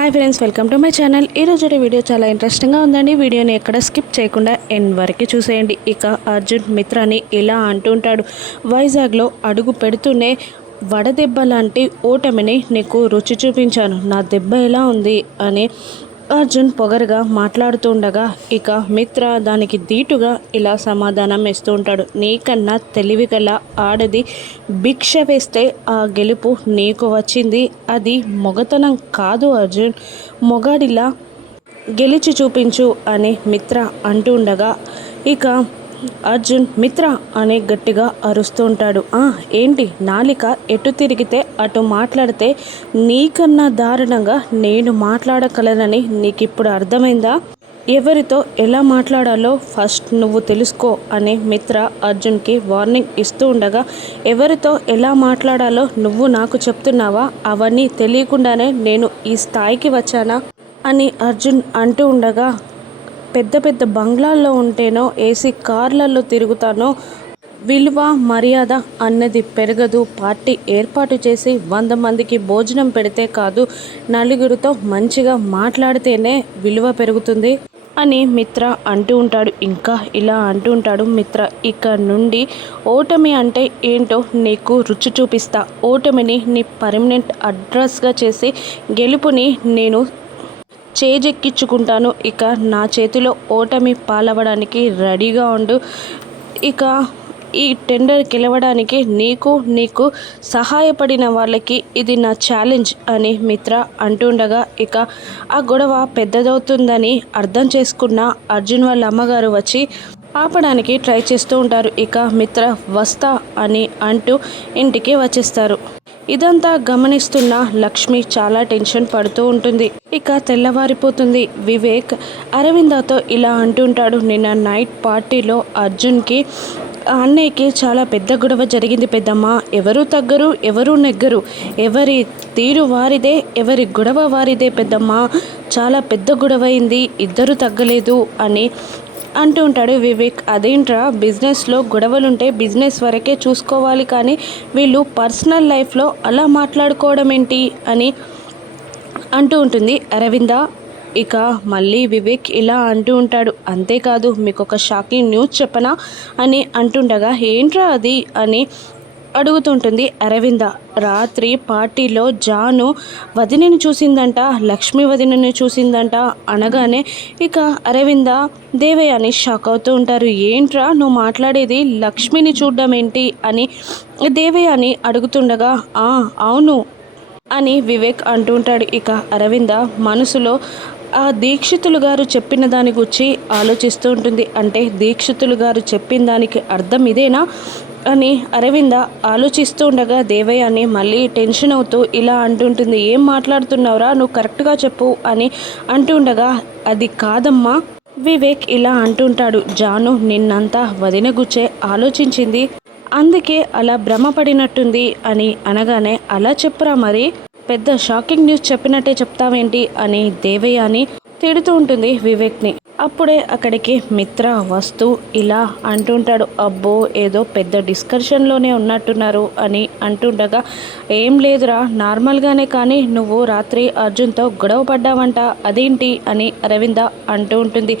Hi friends welcome to my channel ఈరోజు video చాలా ఇంట్రెస్టింగ్గా ఉందండి. వీడియోని ఎక్కడ స్కిప్ చేయకుండా ఎండ్ వరకు చూసేయండి. ఇక అర్జున్ మిత్రాని ఇలా అంటుంటాడు వైజాగ్లో అడుగు పెడుతూనే వడదెబ్బ లాంటి ఓటమిని నీకు రుచి చూపించాను. నా దెబ్బ ఎలా ఉంది? అని అర్జున్ పొగరుగా మాట్లాడుతుండగా ఇక మిత్ర దానికి దీటుగా ఇలా సమాధానం ఇస్తూ ఉంటాడు. నీకన్నా తెలివి గల ఆడది భిక్ష వేస్తే ఆ గెలుపు నీకు వచ్చింది. అది మొగతనం కాదు అర్జున్. మొగాడిలా గెలిచి చూపించు అని మిత్ర అంటుండగా ఇక అర్జున్ మిత్ర అని గట్టిగా అరుస్తూ ఉంటాడు. "ఆ, ఏంటి? నాలిక ఎటు తిరిగితే అటు మాట్లాడితే నీకన్నా దారుణంగా నేను మాట్లాడగలనని నీకు ఇప్పుడు అర్థమైందా? ఎవరితో ఎలా మాట్లాడాలో ఫస్ట్ నువ్వు తెలుసుకో అని మిత్ర అర్జున్కి వార్నింగ్ ఇస్తూ ఉండగా ఎవరితో ఎలా మాట్లాడాలో నువ్వు నాకు చెప్తున్నావా? అవన్నీ తెలియకుండానే నేను ఈ స్థాయికి వచ్చానా? అని అర్జున్ అంటూ ఉండగా పెద్ద పెద్ద బంగ్లాల్లో ఉంటేనో ఏసీ కార్లలో తిరుగుతానో విలువ మర్యాద అన్నది పెరగదు. పార్టీ ఏర్పాటు చేసి వంద మందికి భోజనం పెడితే కాదు నలుగురితో మంచిగా మాట్లాడితేనే విలువ పెరుగుతుంది అని మిత్ర అంటూ ఉంటాడు. ఇంకా ఇలా అంటూ ఉంటాడు మిత్ర. ఇక్కడ నుండి ఓటమి అంటే ఏంటో నీకు రుచి చూపిస్తా. ఓటమిని నీ పర్మనెంట్ అడ్రస్గా చేసి గెలుపుని నేను చేజెక్కించుకుంటాను. ఇక నా చేతిలో ఓటమి పాలవడానికి రెడీగా ఉండు. ఇక ఈ టెండర్ గెలవడానికి నీకు నీకు సహాయపడిన వాళ్ళకి ఇది నా ఛాలెంజ్ అని మిత్ర అంటుండగా ఇక ఆ గొడవ పెద్దదవుతుందని అర్థం చేసుకున్న అర్జున్ వాళ్ళ అమ్మగారు వచ్చి ఆపడానికి ట్రై చేస్తూ ఉంటారు. ఇక మిత్ర వస్తా అని అంటూ ఇంటికి వచ్చేస్తారు. ఇదంతా గమనిస్తున్న లక్ష్మి చాలా టెన్షన్ పడుతూ ఉంటుంది. ఇక తెల్లవారిపోతుంది. వివేక్ అరవిందతో ఇలా అంటుంటాడు. నిన్న నైట్ పార్టీలో అర్జున్కి అన్నయ్యకి చాలా పెద్ద గొడవ జరిగింది పెద్దమ్మ. ఎవరు తగ్గరు ఎవరు నెగ్గరు ఎవరి తీరు వారిదే ఎవరి గొడవ వారిదే పెద్దమ్మ. చాలా పెద్ద గొడవ అయింది. ఇద్దరు తగ్గలేదు అని అంటూ ఉంటాడు వివేక్. అదేంట్రా బిజినెస్లో గొడవలుంటే బిజినెస్ వరకే చూసుకోవాలి కానీ వీళ్ళు పర్సనల్ లైఫ్లో అలా మాట్లాడుకోవడం ఏంటి అని అంటూ ఉంటుంది. అరవింద ఇక మళ్ళీ వివేక్ ఇలా అంటూ ఉంటాడు. అంతేకాదు మీకు ఒక షాకింగ్ న్యూస్ చెప్పనా? అని అంటుండగా ఏంట్రా అది? అని అడుగుతుంటుంది అరవింద. రాత్రి పార్టీలో జాను వదినని చూసిందంట లక్ష్మి వదినని చూసిందంట అనగానే ఇక అరవింద దేవయ్య షాక్ అవుతూ ఉంటారు. ఏంట్రా నువ్వు మాట్లాడేది లక్ష్మిని చూడడం ఏంటి అని దేవయ్య అని అడుగుతుండగా "ఆ, అవును అని వివేక్ అంటుంటాడు ఇక అరవింద మనసులో ఆ దీక్షితులు గారు చెప్పిన దాని గురించి ఆలోచిస్తూ ఉంటుంది. అంటే దీక్షితులు గారు చెప్పిన దానికి అర్థం ఇదేనా? అని అరవింద ఆలోచిస్తూ ఉండగా దేవయ్య అని మళ్ళీ టెన్షన్ అవుతూ ఇలా అంటుంటుంది. ఏం మాట్లాడుతున్నావురా? నువ్వు కరెక్ట్గా చెప్పు అని అంటుండగా అది కాదమ్మా. వివేక్ ఇలా అంటుంటాడు. జాను నిన్నంతా వదిన గుచ్చే ఆలోచించింది. అందుకే అలా భ్రమపడినట్టుంది అని అనగానే అలా చెప్పురా మరి. పెద్ద షాకింగ్ న్యూస్ చెప్పినట్టే చెప్తావేంటి అని దేవయ్య అని తిడుతూ ఉంటుంది వివేక్ని. అప్పుడే అక్కడికి మిత్ర వస్తూ ఇలా అంటుంటాడు అబ్బో ఏదో పెద్ద డిస్కషన్లోనే ఉన్నట్టున్నారు అని అంటుండగా ఏం లేదురా నార్మల్గానే కానీ నువ్వు రాత్రి అర్జున్తో గొడవ పడ్డావంట అదేంటి? అని అరవింద అంటూ ఉంటుంది.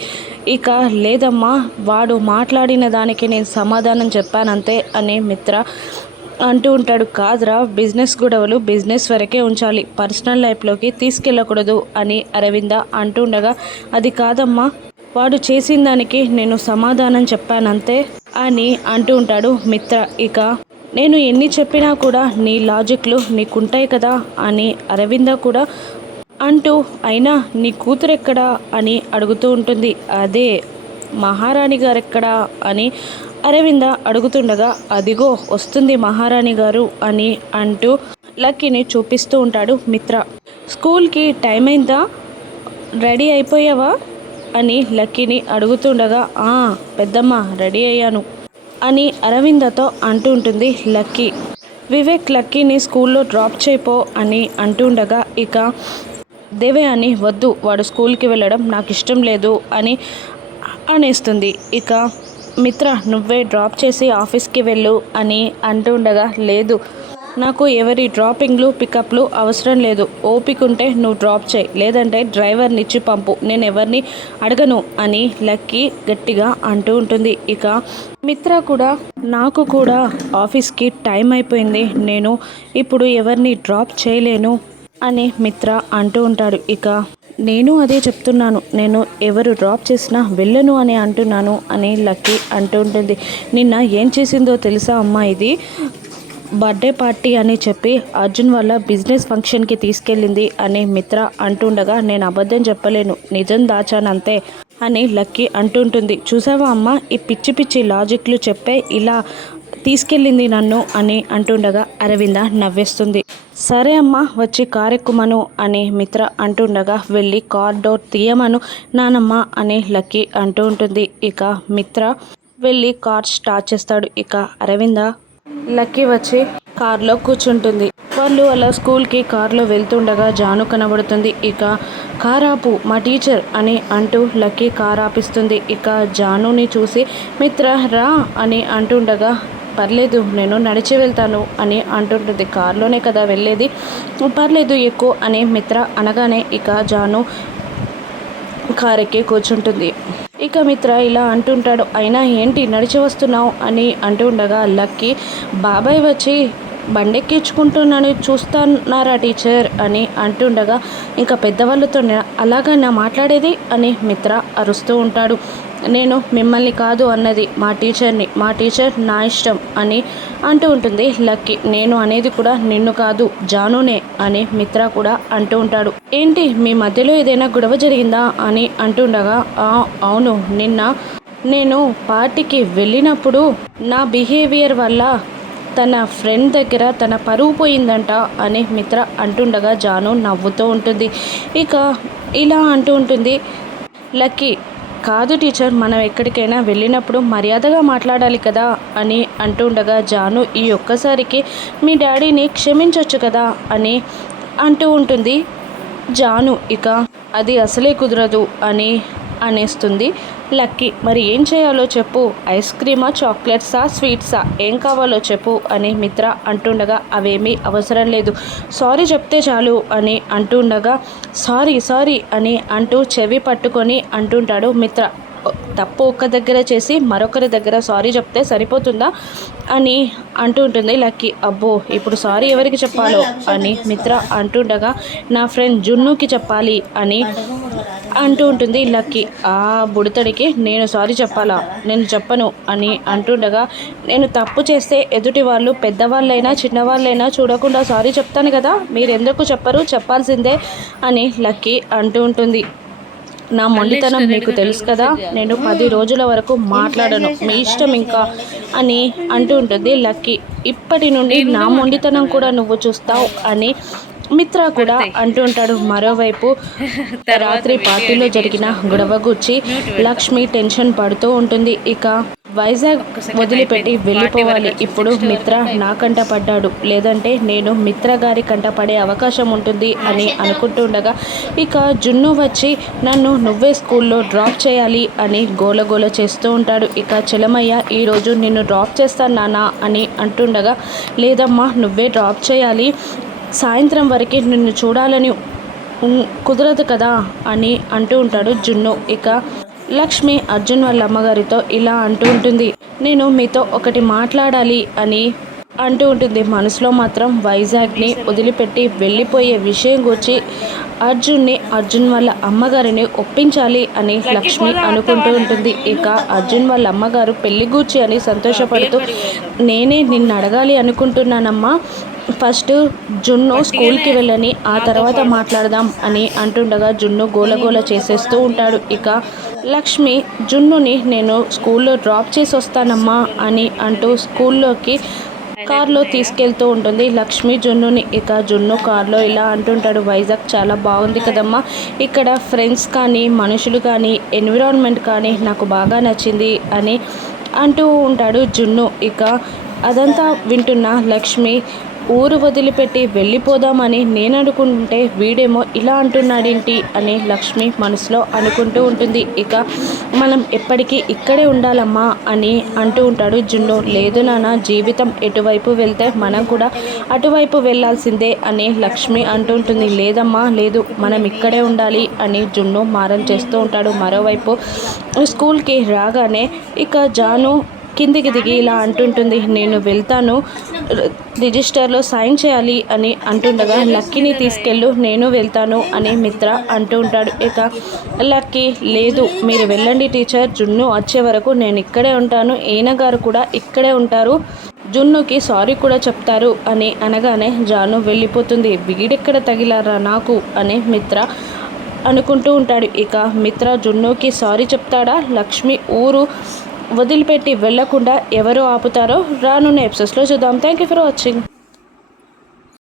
ఇక లేదమ్మా వాడు మాట్లాడిన దానికి నేను సమాధానం చెప్పానంతే అని మిత్ర అంటూ ఉంటాడు. కాదురా బిజినెస్ గొడవలు బిజినెస్ వరకే ఉంచాలి. పర్సనల్ లైఫ్లోకి తీసుకెళ్ళకూడదు అని అరవింద అంటుండగా అది కాదమ్మా వాడు చేసిన దానికి నేను సమాధానం చెప్పానంతే అని అంటూ ఉంటాడు మిత్ర. ఇక నేను ఎన్ని చెప్పినా కూడా నీ లాజిక్లు నీకుంటాయి కదా అని అరవింద కూడా అంటూ అయినా నీ కూతురు ఎక్కడా అని అడుగుతూ ఉంటుంది. అదే మహారాణి గారు ఎక్కడా అని అరవింద అడుగుతుండగా అదిగో వస్తుంది మహారాణి గారు అని అంటూ లక్కీని చూపిస్తూ ఉంటాడు మిత్ర. స్కూల్కి టైం అయిందా? రెడీ అయిపోయావా? అని లక్కీని అడుగుతుండగా "ఆ, పెద్దమ్మ రెడీ అయ్యాను అని అరవిందతో అంటూ ఉంటుంది లక్కీ. వివేక్ లక్కీని స్కూల్లో డ్రాప్ చేయిపో అని అంటుండగా ఇక దేవే అని వద్దు వాడు స్కూల్కి వెళ్ళడం నాకు ఇష్టం లేదు అని అనేస్తుంది. ఇక మిత్ర నువ్వే డ్రాప్ చేసి ఆఫీస్కి వెళ్ళు అని అంటుండగా లేదు. నాకు ఎవరి డ్రాపింగ్లు పికప్లు అవసరం లేదు. ఓపిక ఉంటే నువ్వు డ్రాప్ చేయి. లేదంటే డ్రైవర్ని ఇచ్చి పంపు. నేను ఎవరిని అడగను అని లక్కీ గట్టిగా అంటూ ఉంటుంది. ఇక మిత్ర కూడా నాకు కూడా ఆఫీస్కి టైం అయిపోయింది. నేను ఇప్పుడు ఎవరిని డ్రాప్ చేయలేను అని మిత్ర అంటూ ఉంటాడు. ఇక నేను అదే చెప్తున్నాను. నేను ఎవరు డ్రాప్ చేసినా వెళ్ళను అని అంటున్నాను అని లక్కీ అంటుంటుంది నిన్న ఏం చేసిందో తెలుసా అమ్మా ఇది? బర్త్డే పార్టీ అని చెప్పి అర్జున్ వల్ల బిజినెస్ ఫంక్షన్కి తీసుకెళ్ళింది అని మిత్ర అంటుండగా నేను అబద్ధం చెప్పలేను. నిజం దాచానంతే అని లక్కీ అంటుంటుంది. చూసావా అమ్మ? ఈ పిచ్చి పిచ్చి లాజిక్లు చెప్పే ఇలా తీసుకెళ్ళింది నన్ను అని అంటుండగా అరవింద నవ్వేస్తుంది. సరే అమ్మా వచ్చి కార్ ఎక్కుమను అని మిత్ర అంటుండగా వెళ్ళి కార్ డోర్ తీయమను నానమ్మ అని లక్కీ అంటూ ఉంటుంది. ఇక మిత్ర వెళ్ళి కార్ స్టార్ట్ చేస్తాడు. ఇక అరవింద లక్కీ వచ్చి కార్లో కూర్చుంటుంది. వాళ్ళు అలా స్కూల్కి కార్లో వెళ్తుండగా జాను కనబడుతుంది. ఇక కార్ ఆపు మా టీచర్ అని అంటూ లక్కీ కార్ ఆపిస్తుంది. ఇక జానుని చూసి మిత్ర రా అని అంటుండగా పర్లేదు నేను నడిచి వెళ్తాను అని అంటుంటుంది. కారులోనే కదా వెళ్ళేది? పర్లేదు ఎక్కువ అని మిత్ర అనగానే ఇక జాను కార్ ఎక్కి కూర్చుంటుంది. ఇక మిత్ర ఇలా అంటుంటాడు అయినా ఏంటి నడిచి వస్తున్నావు? అని అంటూ ఉండగా లక్కీ బాబాయ్ వచ్చి బండెక్కించుకుంటున్నాను చూస్తున్నారా టీచర్? అని అంటుండగా ఇంకా పెద్దవాళ్ళతో అలాగా నా మాట్లాడేది? అని మిత్ర అరుస్తూ ఉంటాడు. నేను మిమ్మల్ని కాదు అన్నది మా టీచర్ని. మా టీచర్ నా ఇష్టం అని అంటూ ఉంటుంది. లక్కీ నేను అనేది కూడా నిన్ను కాదు జానునే అని మిత్ర కూడా అంటూ ఉంటాడు. ఏంటి మీ మధ్యలో ఏదైనా గొడవ జరిగిందా అని అంటుండగా అవును నిన్న నేను పార్టీకి వెళ్ళినప్పుడు నా బిహేవియర్ వల్ల తన ఫ్రెండ్ దగ్గర తన పరువు పోయిందంట అని మిత్ర అంటుండగా జాను నవ్వుతూ ఉంటుంది. ఇక ఇలా అంటూ ఉంటుంది. లక్కీ కాదు టీచర్ మనం ఎక్కడికైనా వెళ్ళినప్పుడు మర్యాదగా మాట్లాడాలి కదా అని అంటుండగా జాను ఈ ఒక్కసారికి మీ డాడీని క్షమించవచ్చు కదా అని అంటూ ఉంటుంది జాను. ఇక అది అసలే కుదరదు అని అనేస్తుంది. లక్కీ మరి ఏం చేయాలో చెప్పు. ఐస్ క్రీమా చాక్లెట్సా స్వీట్సా? ఏం కావాలో చెప్పు అని మిత్ర అంటుండగా అవేమీ అవసరం లేదు. సారీ చెప్తే చాలు అని అంటుండగా సారీ సారీ అని అంటూ చెవి పట్టుకొని అంటుంటాడు మిత్ర. తప్పు ఒక్క దగ్గర చేసి మరొకరి దగ్గర సారీ చెప్తే సరిపోతుందా? అని అంటూ ఉంటుంది లక్కీ. అబ్బో ఇప్పుడు సారీ ఎవరికి చెప్పాలో? అని మిత్ర అంటుండగా నా ఫ్రెండ్ జున్నుకి చెప్పాలి అని అంటూ ఉంటుంది లక్కీ ఆ బుడతడికి నేను సారీ చెప్పాలా? నేను చెప్పను అని అంటుండగా నేను తప్పు చేస్తే ఎదుటి వాళ్ళు పెద్దవాళ్ళైనా చిన్నవాళ్ళైనా చూడకుండా సారీ చెప్తాను కదా? మీరు ఎందుకు చెప్పరు? చెప్పాల్సిందే అని లక్కీ అంటూ ఉంటుంది. నా మొండితనం మీకు తెలుసు కదా? నేను పది రోజుల వరకు మాట్లాడను. మీ ఇష్టం ఇంకా అని అంటూ ఉంటుంది లక్కీ. ఇప్పటి నుండి నా మొండితనం కూడా నువ్వు చూస్తావు అని మిత్ర కూడా అంటూ ఉంటాడు. మరోవైపు రాత్రి పార్టీలో జరిగిన గొడవ గురించి లక్ష్మి టెన్షన్ పడుతూ ఉంటుంది. ఇక వైజాగ్ వదిలిపెట్టి వెళ్ళిపోవాలి. ఇప్పుడు మిత్ర నా కంట పడ్డాడు. లేదంటే నేను మిత్ర గారి కంట పడే అవకాశం ఉంటుంది అని అనుకుంటుండగా ఇక జున్ను వచ్చి నన్ను నువ్వే స్కూల్లో డ్రాప్ చేయాలి అని గోలగోల చేస్తూ ఉంటాడు. ఇక చలమయ్య ఈరోజు నిన్ను డ్రాప్ చేస్తాను నాన్న అని అంటుండగా లేదమ్మా నువ్వే డ్రాప్ చేయాలి. సాయంత్రం వరకు నిన్ను చూడాలని కుదరదు కదా అని అంటూ ఉంటాడు జున్ను. ఇక లక్ష్మి అర్జున్ వాళ్ళ అమ్మగారితో ఇలా అంటూ ఉంటుంది. నేను మీతో ఒకటి మాట్లాడాలి అని అంటూ ఉంటుంది. మనసులో మాత్రం వైజాగ్ని వదిలిపెట్టి వెళ్ళిపోయే విషయం గురించి అర్జున్ని అర్జున్ వాళ్ళ అమ్మగారిని ఒప్పించాలి అని లక్ష్మి అనుకుంటూ ఉంటుంది. ఇక అర్జున్ వాళ్ళ అమ్మగారు పెళ్ళి గూర్చి అని సంతోషపడుతూ నేనే నిన్ను అడగాలి అనుకుంటున్నానమ్మా. ఫస్ట్ జున్ను స్కూల్కి వెళ్ళని ఆ తర్వాత మాట్లాడదాం అని అంటుండగా జున్ను గోలగోల చేసేస్తూ ఉంటాడు. ఇక లక్ష్మి జున్నుని నేను స్కూల్లో డ్రాప్ చేసి వస్తానమ్మా అని అంటూ స్కూల్లోకి కార్లో తీసుకెళ్తూ ఉంటుంది లక్ష్మి జున్నుని. ఇక జున్ను కార్లో ఇలా అంటుంటాడు వైజాగ్ చాలా బాగుంది కదమ్మా. ఇక్కడ ఫ్రెండ్స్ కానీ మనుషులు కానీ ఎన్విరాన్మెంట్ కానీ నాకు బాగా నచ్చింది అని అంటూ ఉంటాడు జున్ను. ఇక అదంతా వింటున్న లక్ష్మి ఊరు వదిలిపెట్టి వెళ్ళిపోదామని నేను అనుకుంటే వీడేమో ఇలా అంటున్నాడేంటి అని లక్ష్మి మనసులో అనుకుంటూ ఉంటుంది. ఇక మనం ఎప్పటికీ ఇక్కడే ఉండాలమ్మా అని అంటూ ఉంటాడు జున్ను. లేదు నాన్న జీవితం ఎటువైపు వెళ్తే మనం కూడా అటువైపు వెళ్ళాల్సిందే అని లక్ష్మి అంటూ ఉంటుంది. లేదమ్మా లేదు మనం ఇక్కడే ఉండాలి అని జున్ను మారం చేస్తూ ఉంటాడు. మరోవైపు స్కూల్కి రాగానే ఇక జాను కిందికి దిగి ఇలా అంటుంటుంది నేను వెళ్తాను రిజిస్టర్లో సైన్ చేయాలి అని అంటుండగా లక్కీని తీసుకెళ్ళు నేను వెళ్తాను అని మిత్ర అంటూ ఉంటాడు. ఇక లక్కీ లేదు మీరు వెళ్ళండి టీచర్ జున్ను వచ్చే వరకు నేను ఇక్కడే ఉంటాను ఈయన గారు కూడా ఇక్కడే ఉంటారు జున్నుకి సారీ కూడా చెప్తారు అని అనగానే జాను వెళ్ళిపోతుంది. వీడెక్కడ తగిలారా నాకు? అని మిత్ర అనుకుంటూ ఉంటాడు. ఇక మిత్ర జున్నుకి సారీ చెప్తాడా? లక్ష్మి ఊరు వదిలిపెట్టి వెళ్ళకుండా ఎవరు ఆపుతారో రానున్న ఎపిసోడ్స్లో చూద్దాం. Thank you for watching